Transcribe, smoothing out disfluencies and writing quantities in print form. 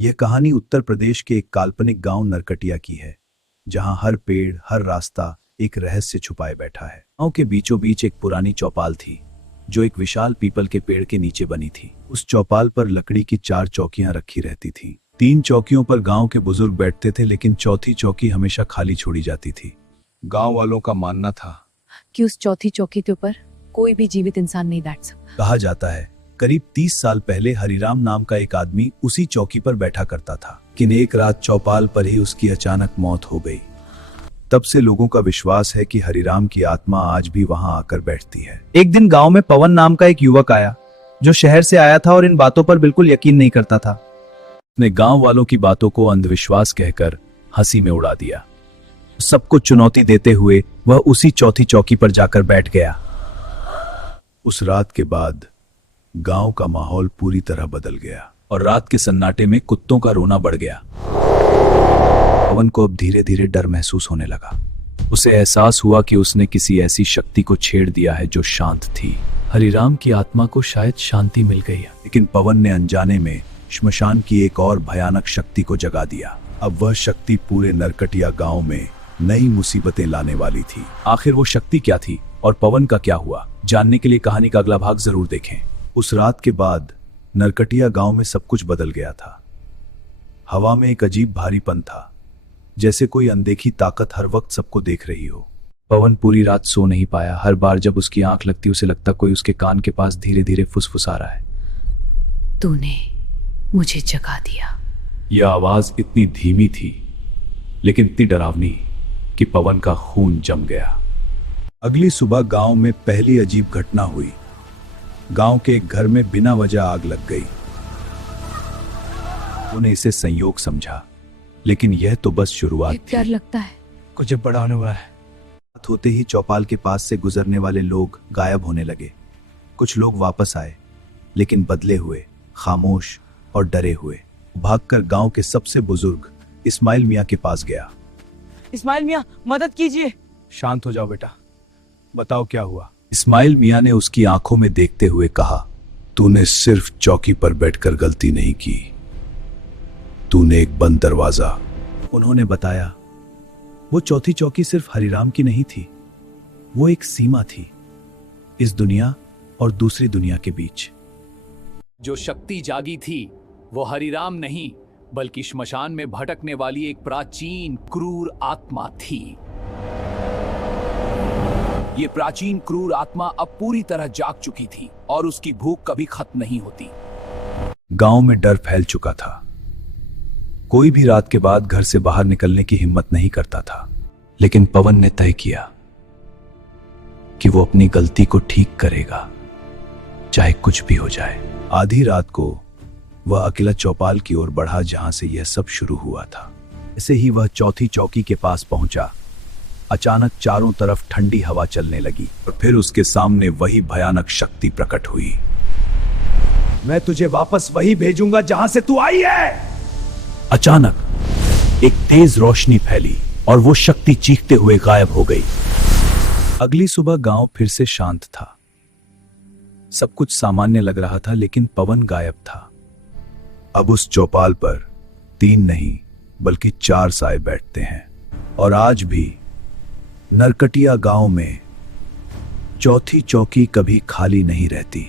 यह कहानी उत्तर प्रदेश के एक काल्पनिक गांव नरकटिया की है, जहां हर पेड़, हर रास्ता एक रहस्य छुपाए बैठा है। गांव के बीचों बीच एक पुरानी चौपाल थी, जो एक विशाल पीपल के पेड़ के नीचे बनी थी। उस चौपाल पर लकड़ी की 4 चौकियां रखी रहती थीं। 3 चौकियों पर गांव के बुजुर्ग बैठते थे, लेकिन चौथी चौकी हमेशा खाली छोड़ी जाती थी। गांव वालों का मानना था कि उस चौथी चौकी के ऊपर कोई भी जीवित इंसान नहीं बैठ सकता। कहा जाता है करीब 30 साल पहले हरिराम नाम का एक आदमी उसी चौकी पर बैठा करता था, लेकिन एक रात चौपाल पर ही उसकी अचानक मौत हो गई। तब से लोगों का विश्वास है कि हरिराम की आत्मा आज भी वहां आकर बैठती है। एक दिन गांव में पवन नाम का एक युवक आया, जो शहर से आया था और इन बातों पर बिल्कुल यकीन नहीं करता था। उसने गांव वालों की बातों को अंधविश्वास कहकर हंसी में उड़ा दिया। सबको चुनौती देते हुए वह उसी चौथी चौकी पर जाकर बैठ गया। उस रात के बाद गांव का माहौल पूरी तरह बदल गया और रात के सन्नाटे में कुत्तों का रोना बढ़ गया। पवन को अब धीरे धीरे डर महसूस होने लगा। उसे एहसास हुआ कि उसने किसी ऐसी शक्ति को छेड़ दिया है जो शांत थी। हरिराम की आत्मा को शायद शांति मिल गई है, लेकिन पवन ने अनजाने में श्मशान की एक और भयानक शक्ति को जगा दिया। अब वह शक्ति पूरे नरकटिया गांव में नई मुसीबतें लाने वाली थी। आखिर वो शक्ति क्या थी और पवन का क्या हुआ, जानने के लिए कहानी का अगला भाग जरूर देखें। उस रात के बाद नरकटिया गांव में सब कुछ बदल गया था। हवा में एक अजीब भारीपन था, जैसे कोई अनदेखी ताकत हर वक्त सबको देख रही हो। पवन पूरी रात सो नहीं पाया। हर बार जब उसकी आंख लगती, उसे लगता कोई उसके कान के पास धीरे धीरे फुसफुसा रहा है। तूने मुझे जगा दिया। यह आवाज इतनी धीमी थी, लेकिन इतनी डरावनी कि पवन का खून जम गया। अगली सुबह गांव में पहली अजीब घटना हुई। गांव के एक घर में बिना वजह आग लग गई। उन्हें इसे संयोग समझा, लेकिन यह तो बस शुरुआत थी। डर लगता है कुछ बड़ा होने वाला है। रात होते ही चौपाल के पास से गुजरने वाले लोग गायब होने लगे। कुछ लोग वापस आए, लेकिन बदले हुए, खामोश और डरे हुए। भागकर गांव के सबसे बुजुर्ग इस्माइल मियां के पास गया। इस्माइल मियां, मदद कीजिए। शांत हो जाओ बेटा, बताओ क्या हुआ। इस्माइल मियां ने उसकी आंखों में देखते हुए कहा, तूने सिर्फ चौकी पर बैठकर गलती नहीं की, तूने एक बंद दरवाजा। उन्होंने बताया, वो चौथी चौकी सिर्फ हरिराम की नहीं थी, वो एक सीमा थी इस दुनिया और दूसरी दुनिया के बीच। जो शक्ति जागी थी वो हरिराम नहीं, बल्कि श्मशान में भटकने वाली एक प्राचीन क्रूर आत्मा थी। ये प्राचीन क्रूर आत्मा अब पूरी तरह जाग चुकी थी और उसकी भूख कभी खत्म नहीं होती। गांव में डर फैल चुका था। कोई भी रात के बाद घर से बाहर निकलने की हिम्मत नहीं करता था, लेकिन पवन ने तय किया कि वो अपनी गलती को ठीक करेगा, चाहे कुछ भी हो जाए। आधी रात को वह अकेला चौपाल की ओर बढ़ा, जहां से यह सब शुरू हुआ था। ऐसे ही वह चौथी चौकी के पास पहुंचा, अचानक चारों तरफ ठंडी हवा चलने लगी और फिर उसके सामने वही भयानक शक्ति प्रकट हुई। मैं तुझे वापस वही भेजूंगा जहां से तू आई है। अचानक एक तेज रोशनी फैली और वो शक्ति चीखते हुए गायब हो गई। अगली सुबह गांव फिर से शांत था। सब कुछ सामान्य लग रहा था, लेकिन पवन गायब था। अब उस चौपाल पर 3 नहीं बल्कि 4 साए बैठते हैं, और आज भी नरकटिया गांव में चौथी चौकी कभी खाली नहीं रहती।